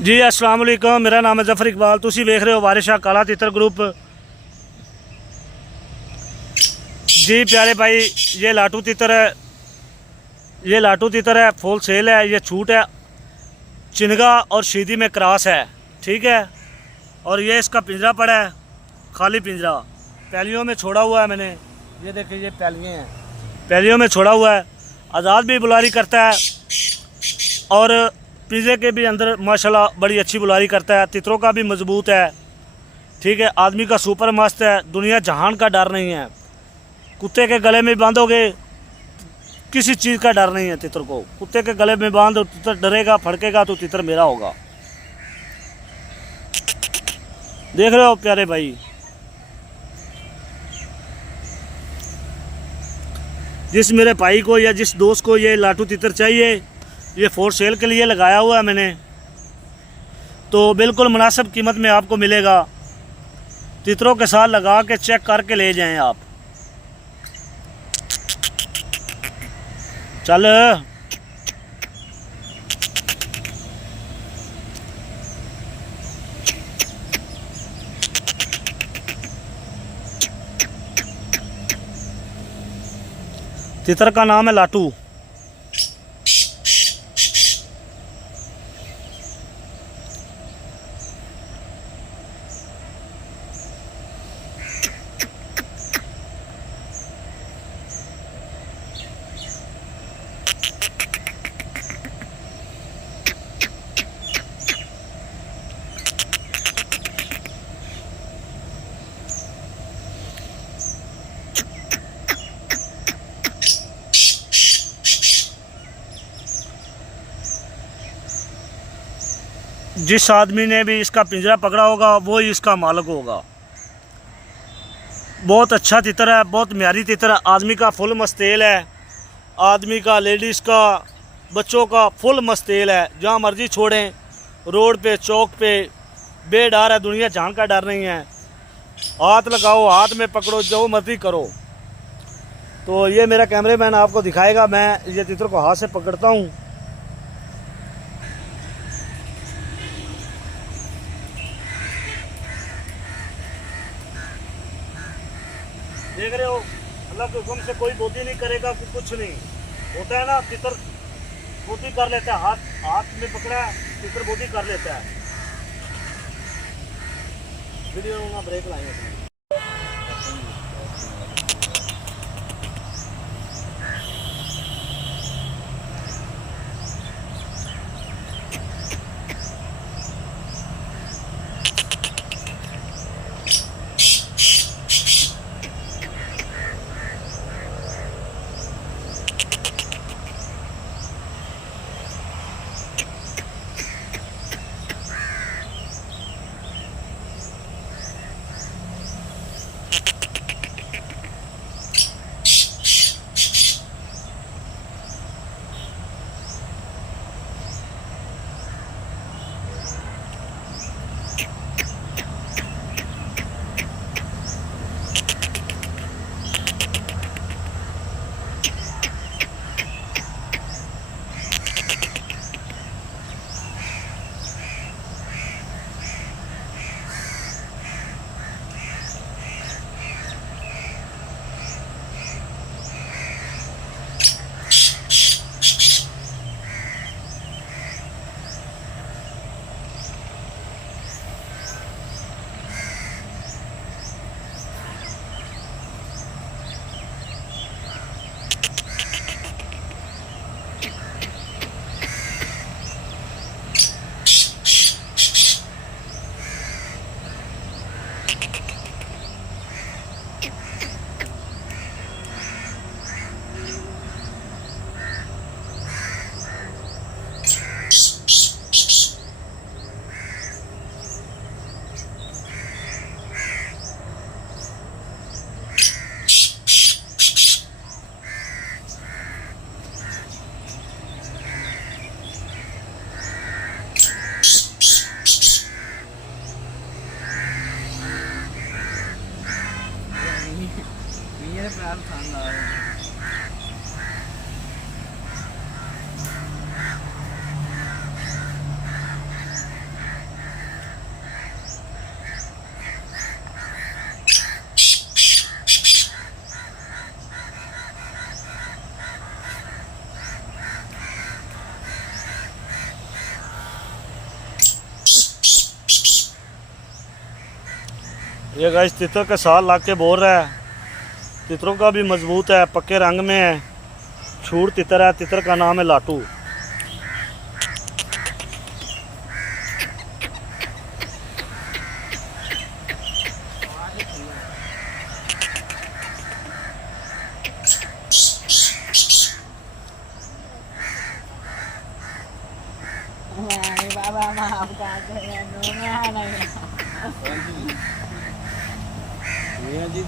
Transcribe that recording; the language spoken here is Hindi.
जी अस्सलाम वालेकुम, मेरा नाम है जफर इकबाल। तुसी वेख रहे हो वारिस शाह काला तितर ग्रुप। जी प्यारे भाई, ये लाटू तितर है, ये लाटू तितर है, फुल सेल है, ये छूट है, चिनगा और शीदी में क्रॉस है, ठीक है। और ये इसका पिंजरा पड़ा है, खाली पिंजरा, पैलियों में छोड़ा हुआ है मैंने। ये देखिए, ये पैलियाँ हैं, पैलियों में छोड़ा हुआ है। आज़ाद भी बुलारी करता है और पिंजरे के भी अंदर माशाल्लाह बड़ी अच्छी बुलारी करता है। तितरों का भी मजबूत है, ठीक है। आदमी का सुपर मस्त है, दुनिया जहान का डर नहीं है। कुत्ते के गले में बांधोगे, किसी चीज़ का डर नहीं है तितर को। कुत्ते के गले में बांध, तितर डरेगा, फड़केगा तो तितर मेरा होगा। देख रहे हो प्यारे भाई, जिस मेरे भाई को या जिस दोस्त को ये लाटू तितर चाहिए, ये फॉर सेल के लिए लगाया हुआ है मैंने, तो बिल्कुल मुनासिब कीमत में आपको मिलेगा। तितरों के साथ लगा के चेक करके ले जाएं आप। चल तितर का नाम है लाटू। जिस आदमी ने भी इसका पिंजरा पकड़ा होगा वो ही इसका मालिक होगा। बहुत अच्छा तितर है, बहुत म्यारी तितर है। आदमी का फुल मस्तेल है, आदमी का, लेडीज़ का, बच्चों का फुल मस्तेल है। जहाँ मर्जी छोड़ें, रोड पे, चौक पे, बेडर है, दुनिया जान का डर नहीं है। हाथ लगाओ, हाथ में पकड़ो, जो मर्जी करो। तो ये मेरा कैमरेमैन आपको दिखाएगा। मैं ये तितर को हाथ से पकड़ता हूँ। देख रहे हो, अल्लाह के हुक्म से कोई बोधी नहीं करेगा, कुछ नहीं होता है ना। तितर बोधी कर लेता है, हाथ हाथ में पकड़ा है, तितर बोधी कर लेता है। वीडियो में ब्रेक लाएंगे। प्यार खानदार ये गाइस तितर के साथ ला के बोल रहा है। तितरों का भी मजबूत है, पक्के रंग में है, छूट तितर है। तितर का नाम है लाटू। बाबा माफ कर दे, मियाँ जी